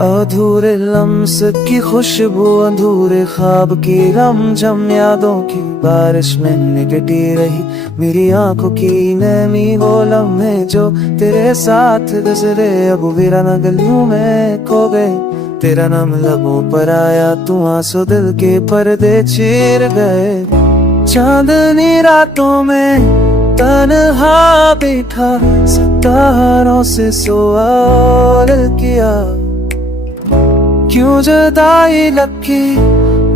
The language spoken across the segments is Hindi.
अधूरे लम्स की खुशबू, अधूरे ख्वाब की रमझम, यादों की बारिश में निकटी रही मेरी आंखों की नैनी। वो लम्हे जो तेरे साथ गुजरे अब वीराना गलियों में खो गए। तेरा नाम लबों पर आया, तू आंसू दिल के पर्दे चीर गए। चांदनी रातों में तन्हा बैठा सितारों से सवाल किया, क्यों जुदाई लगी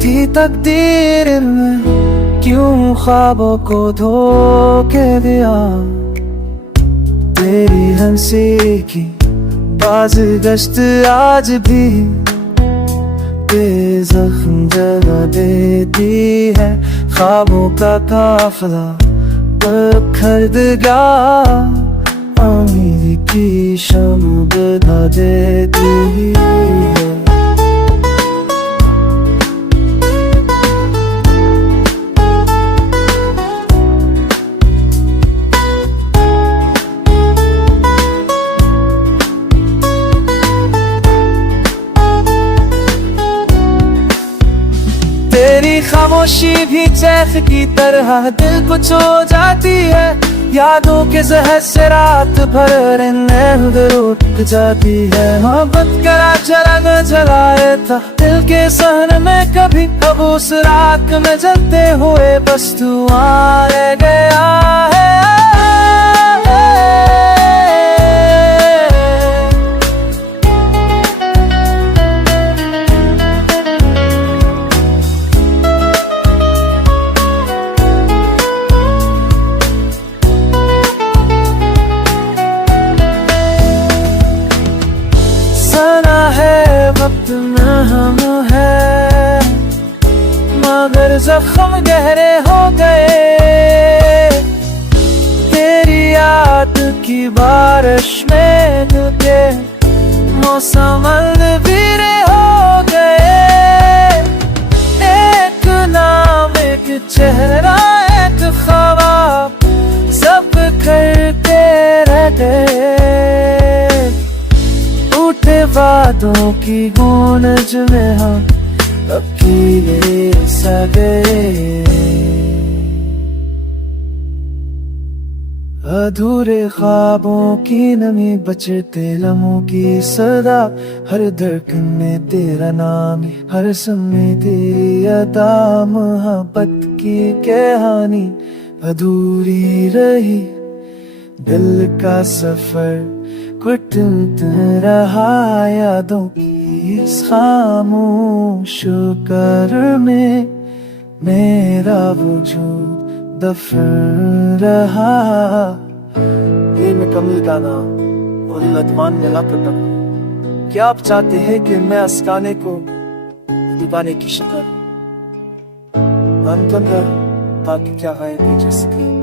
थी तकदीर में, क्यों ख्वाबों को धोखे दिया। तेरी हंसी की बाज़गश्त आज भी जख्म जगा देती है। ख्वाबों का काफिला खरीदगा उम्मीद की शम्म बुझा देती है। तेरी खामोशी भी चैफ की तरह दिल को छू जाती है। यादों के जहर से रात भर नींद उठ जाती है। मोहब्बत का चरग जलाए था दिल के सहन में कभी, अब उस रात में जलते हुए बस तू आ रह गया है। वक्त में हम है मगर जख्म गहरे हो गए। तेरी याद की बारिश में डूबे मौसम अलविरे हो गए। एक नाम, एक चेहरा, एक ख्वाब, सब करते रह गए। टूटे वादों की गूंज में हम अकेले सा गए। अधूरे ख्वाबों की नमी, बचते लम्हों की सदा, हर धड़कन में तेरा नाम है, हर समय तेरी अदा। मोहब्बत की कहानी अधूरी रही, दिल का सफर घुटन रहा। यादों की इस खामोश कर में मेरा वजूद दफन रहा। ये मैं कमल का नाम और लदमान मिला तक। क्या आप चाहते हैं कि मैं इस गाने को दीवाने की शक्ल बंद कर ताकि क्या गायब की जा सके।